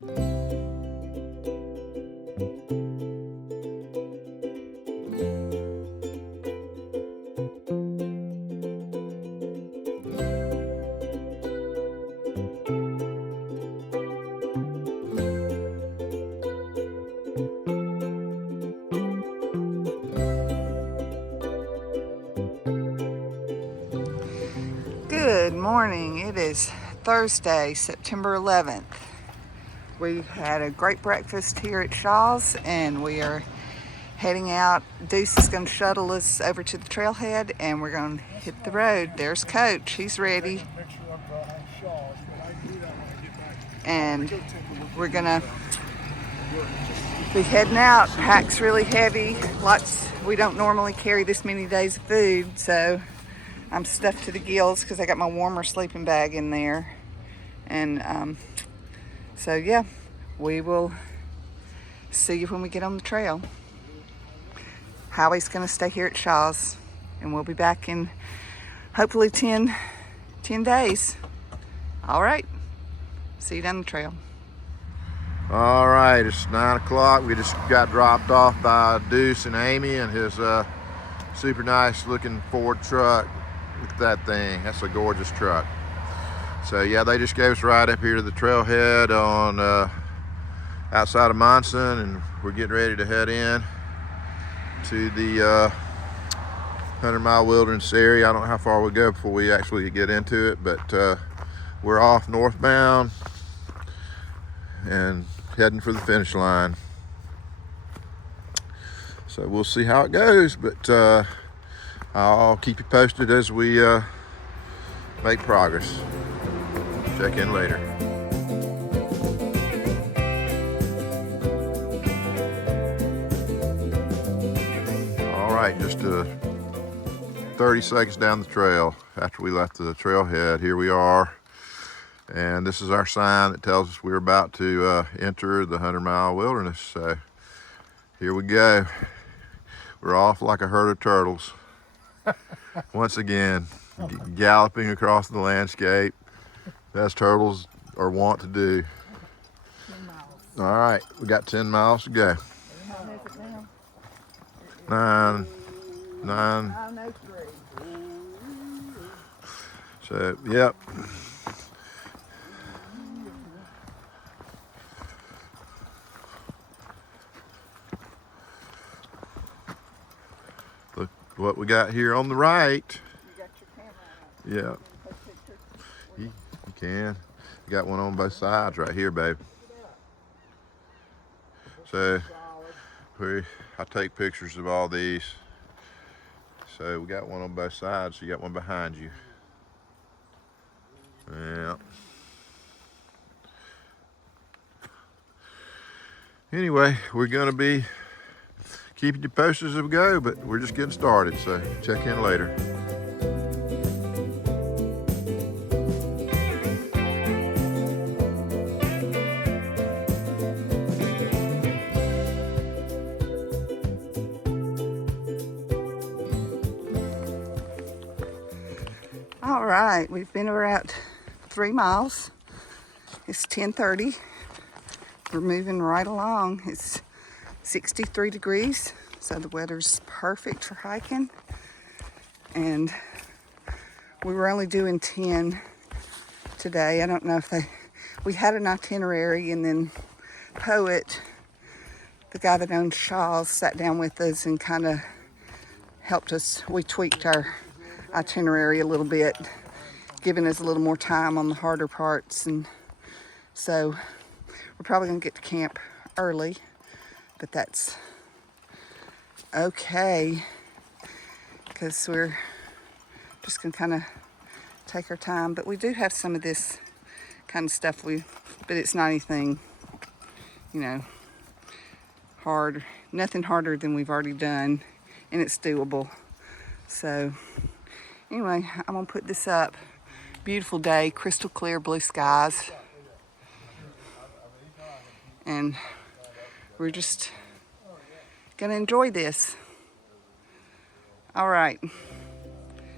Good morning. It is Thursday, September 11th. We had a great breakfast here at Shaw's and we are heading out. Deuce is going to shuttle us over to the trailhead and we're going to hit the road. There's Coach. He's ready. And we're going to be heading out. Pack's really heavy. We don't normally carry this many days of food, so I'm stuffed to the gills because I got my warmer sleeping bag in there. And so yeah, we will see you when we get on the trail. Howie's gonna stay here at Shaw's and we'll be back in hopefully 10 days. All right, see you down the trail. All right, it's 9 o'clock. We just got dropped off by Deuce and Amy and his super nice looking Ford truck. Look at that thing, that's a gorgeous truck. So yeah, they just gave us right up here to the trailhead on outside of Monson, and we're getting ready to head in to the 100-mile wilderness area. I don't know how far we'll go before we actually get into it, but we're off northbound and heading for the finish line. So we'll see how it goes, but I'll keep you posted as we make progress. Check in later. All right, just 30 seconds down the trail after we left the trailhead, here we are. And this is our sign that tells us we're about to enter the 100-mile wilderness. So here we go. We're off like a herd of turtles. Once again, galloping across the landscape, as turtles are wont to do. 10 miles. All right, we got 10 miles to go. Nine. So, yep. Look what we got here on the right. You got your camera out. Yeah. You can. You got one on both sides right here, babe. So I take pictures of all these. So we got one on both sides. So you got one behind you. Yeah. Anyway, we're gonna be keeping you posted as we go, but we're just getting started. So check in later. All right, we've been about 3 miles. It's 10:30. We're moving right along. It's 63 degrees, so the weather's perfect for hiking. And we were only doing 10 today. I don't know if we had an itinerary, and then Poet, the guy that owns Shaw's, sat down with us and kind of helped us. We tweaked our itinerary a little bit, giving us a little more time on the harder parts. And so we're probably gonna get to camp early, but that's okay because we're just gonna kind of take our time. But we do have some of this kind of stuff but it's not anything, hard, nothing harder than we've already done, and it's doable. So anyway, I'm gonna put this up. Beautiful day, crystal clear blue skies. And we're just gonna enjoy this. All right,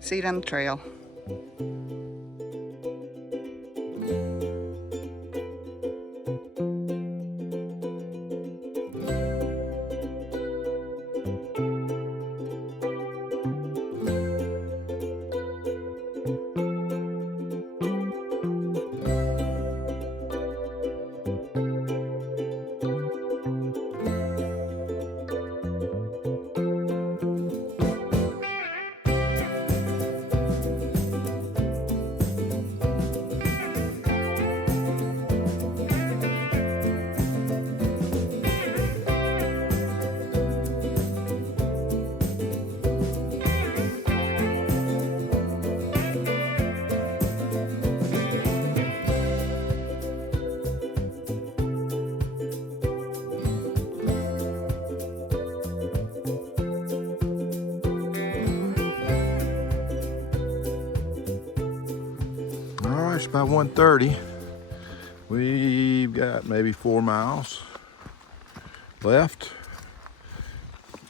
see you down the trail. It's about 1:30. We've got maybe 4 miles left,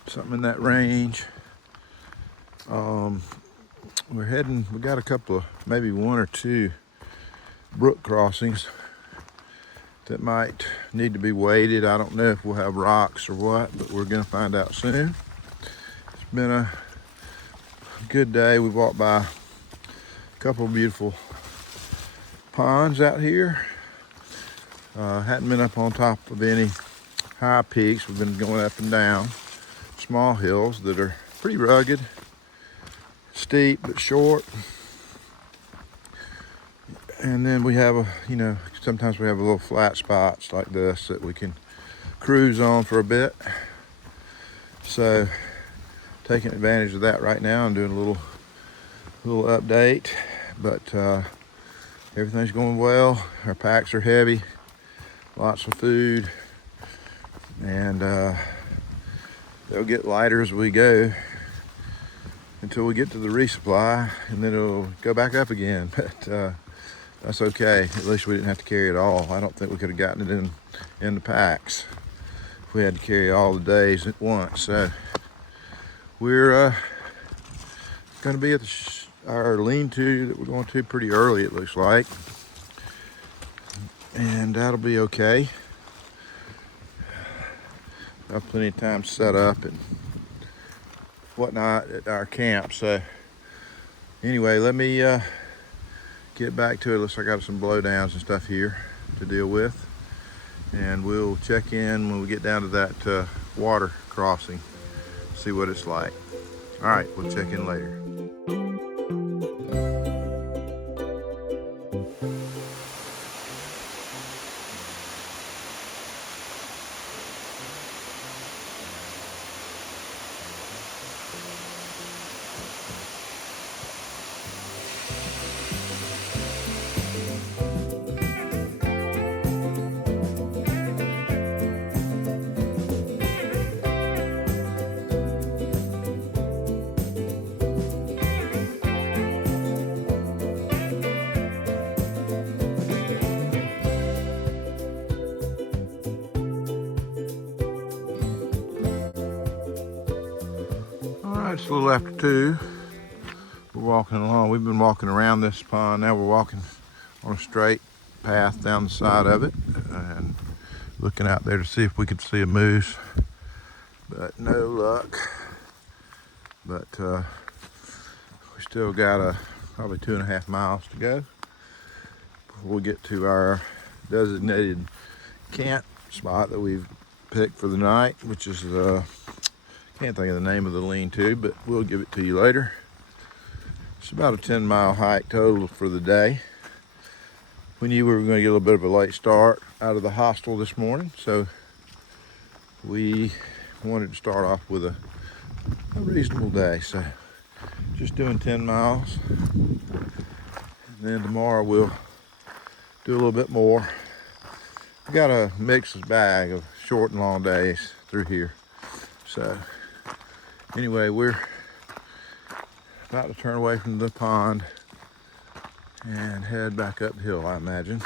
something in that range. We're heading, we got a couple of, maybe 1 or 2 brook crossings that might need to be waded. I don't know if we'll have rocks or what, but we're gonna find out soon. It's been a good day. We walked by a couple of beautiful ponds out here. Hadn't been up on top of any high peaks. We've been going up and down small hills that are pretty rugged, steep but short. And then we have sometimes we have a little flat spots like this that we can cruise on for a bit. So taking advantage of that right now and doing a little update. But everything's going well. Our packs are heavy, lots of food, and they'll get lighter as we go until we get to the resupply, and then it'll go back up again. But that's okay. At least we didn't have to carry it all. I don't think we could have gotten it in the packs if we had to carry all the days at once. So we're going to be at our lean-to that we're going to pretty early, it looks like, and that'll be okay. I have plenty of time to set up and whatnot at our camp. So anyway, let me get back to it. Looks like I got some blowdowns and stuff here to deal with, and we'll check in when we get down to that water crossing, see what it's like. All right, we'll check in later. It's a little after 2. We're walking along. We've been walking around this pond. Now we're walking on a straight path down the side of it and looking out there to see if we could see a moose, but no luck. But we still got probably 2.5 miles to go before we get to our designated camp spot that we've picked for the night, which is can't think of the name of the lean-to, but we'll give it to you later. It's about a 10-mile hike total for the day. We knew we were going to get a little bit of a late start out of the hostel this morning, so we wanted to start off with a reasonable day. So just doing 10 miles, and then tomorrow we'll do a little bit more. We got a mixed bag of short and long days through here. So anyway, we're about to turn away from the pond and head back uphill, I imagine.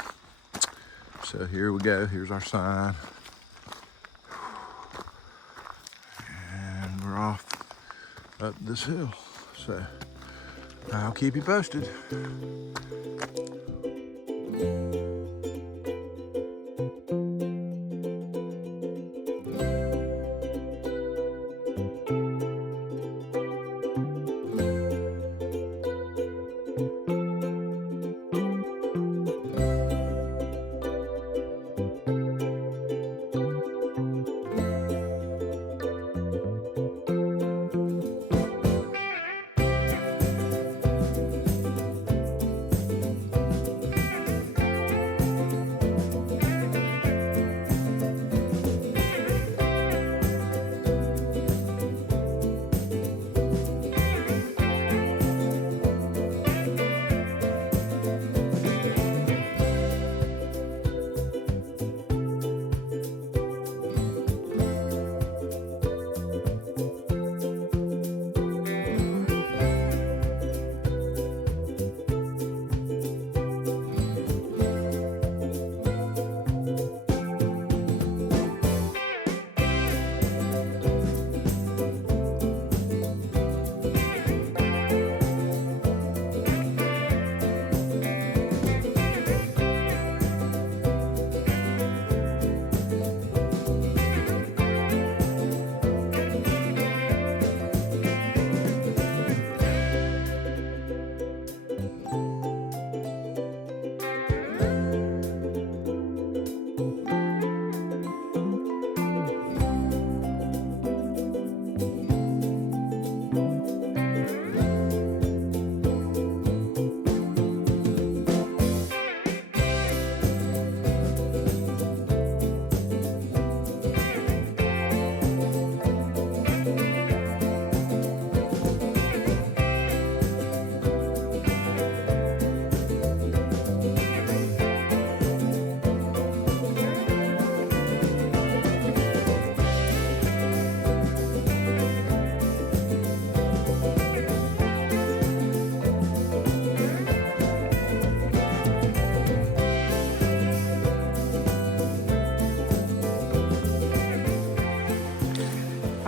So here we go. Here's our sign. And we're off up this hill. So I'll keep you posted.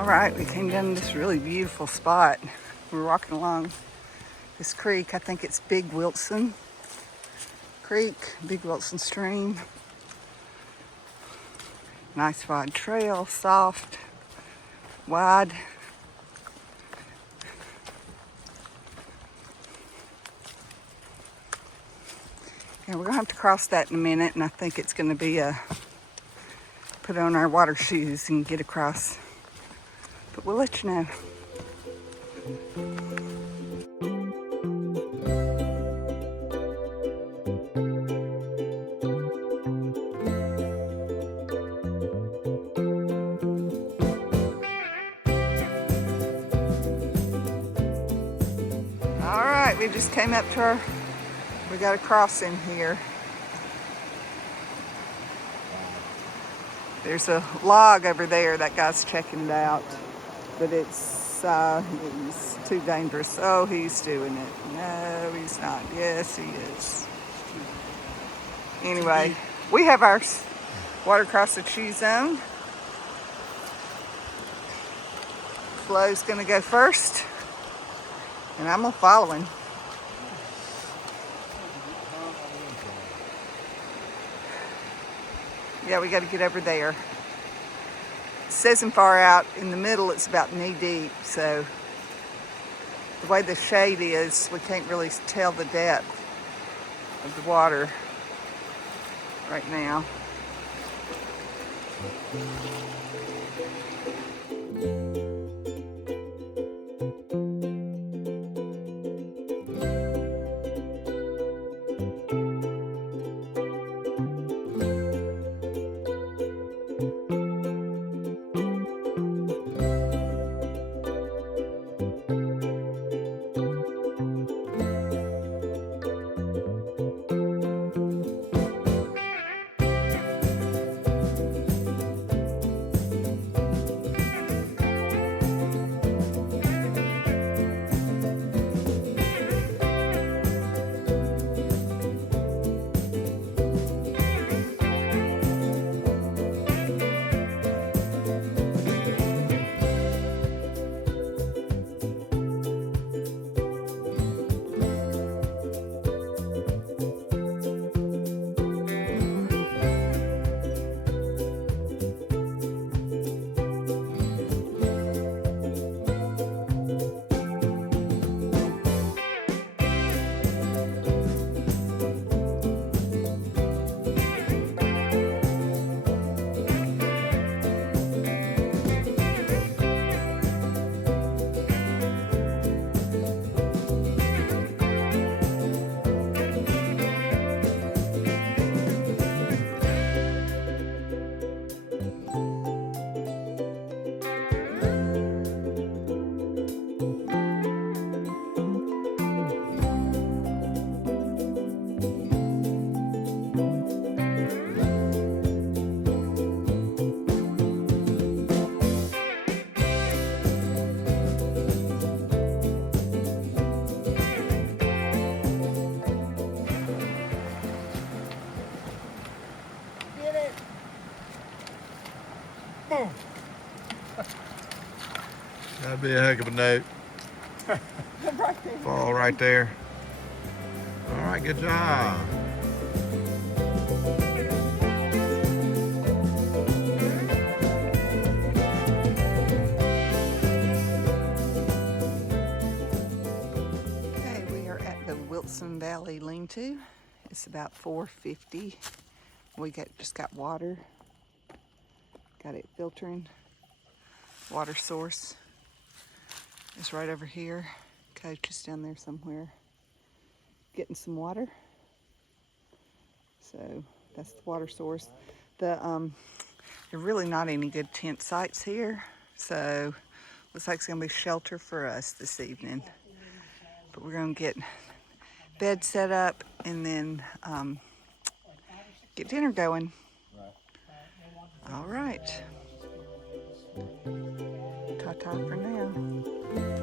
All right, we came down to this really beautiful spot. We're walking along this creek. I think it's Big Wilson Creek, Big Wilson Stream. Nice wide trail, soft, wide. And we're gonna have to cross that in a minute, and I think it's gonna be put on our water shoes and get across. But we'll let you know. All right, we just came up to we got a crossing here. There's a log over there, that guy's checking it out, but it's too dangerous. Oh, he's doing it. No, he's not. Yes, he is. Anyway, we have our water crossing shoe zone. Flo's gonna go first, and I'm gonna follow him. Yeah, we got to get over there. It says in far out, in the middle it's about knee deep, so the way the shade is, we can't really tell the depth of the water right now. That'd be a heck of a note. Right there. Fall right there. All right, good job. Okay, we are at the Wilson Valley Lean-To. It's about 4:50. We just got water. Got it filtering. Water source is right over here. Coach is down there somewhere getting some water. So that's the water source. There are really not any good tent sites here, so looks like it's gonna be shelter for us this evening. But we're gonna get bed set up and then get dinner going. All right. Ta-ta for now.